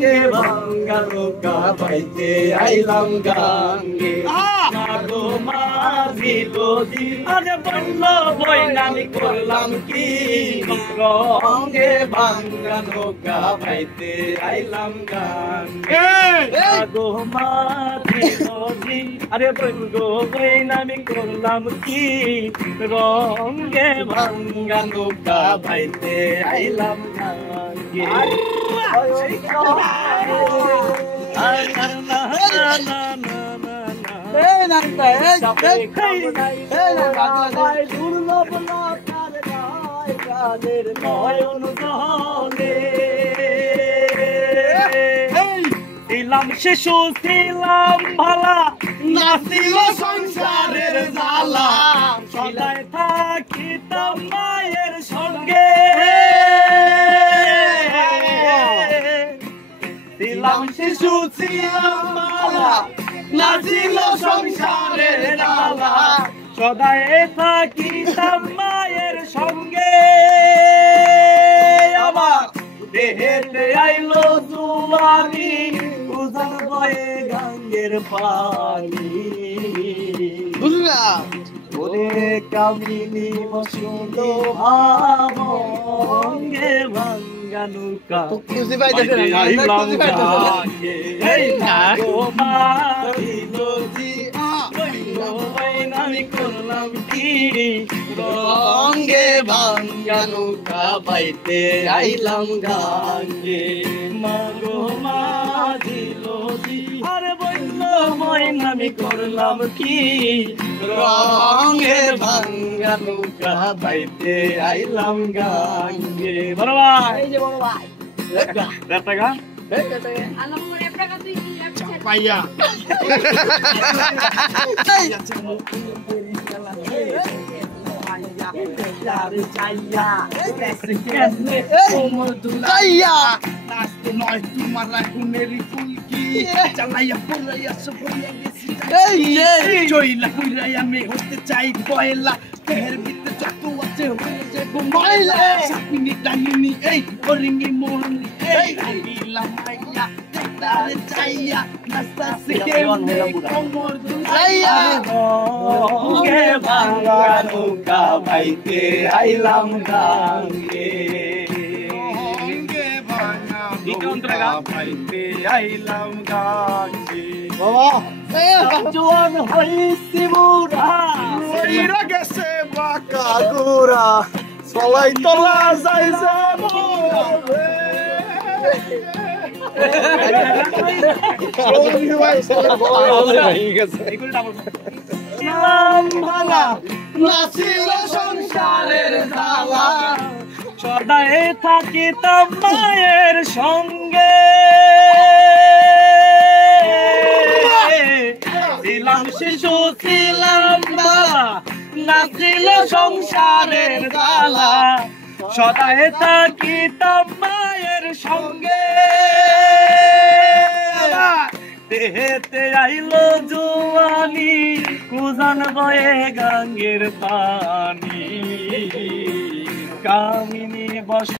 রঙে ভাঙ্গা নৌকা বাইতে আইলাম গাঙ্গে মাগো মাঝি নদী আরে বলল বৈনামি করলাম কি রঙে ভাঙ্গা নৌকা বাইতে আইলাম গাঙ্গে মাগো মাঝি নদী আরে বলল বৈনামি করলাম কি রঙে ভাঙ্গা নৌকা বাইতে আইলাম গাঙ্গে ছিলাম শিশু ছিলাম ভালা নাছিল সংসারের জ্বালা সদাই থাকিতাম মায়ের সঙ্গে ছিলাম শিশু ছিলাম ভালা নাছিল সংসারের জ্বালা সদাই থাকিতাম মায়ের সঙ্গে আমার দেহেতে আইলো জুয়ানি উজান বয়ে গাঙ্গের পানি ওরে কামিনী মসুন্দ ভাবঙ্গে ভাঙ্গা নৌকা খুশি পাইতেছে না খুশি পাইতেছে এই না গো মারিলোজি আমি করলাম কি রঙে ভাঙ্গা নৌকা বাইতে আইলাম গাঙ্গে মাগো মাঝিলোজি আরে বলল আমি করলাম কি রঙে ভাঙ্গা নৌকা বাইতে আইলাম গাঙ্গে বড় ভাই এই যে বড় ভাই একটা গান পাইয়া নাচতে নয় তোমার লাগুনেরই ফুলকি চালাইয়া পড়াইয়া সবইয়া গেছি চইলা কইরাইয়া মে হতে চাই পয়লা তেহের ভিতরে যত আছে হয়েছে ময়লা সাপিনি ডাইনি এই ওরিঙ্গি মোহনি এই লাগিলা মাইয়া তারে চাইয়া নাস্তা শিখে কোমর দুলাইয়া রঙে ভাঙ্গা নৌকা বাইতে আইলাম গাঙ্গে বাইতে আইলাম গাঙ্গে জোয়ান হইছি বুড়া ওইরা গেছে বাঁকা গোরা সলাই তলা যাইছে নাছিল সংসারের জ্বালা সদাই থাকিতাম মায়ের সঙ্গে ছিলাম শিশু ছিলাম বালা নাছিল সংসারের জ্বালা সদাই থাকিতাম মায়ের সঙ্গে দেহেতে আইলো জোয়ানি কুজান বয়ে গাঙ্গের পানি কামিনী বস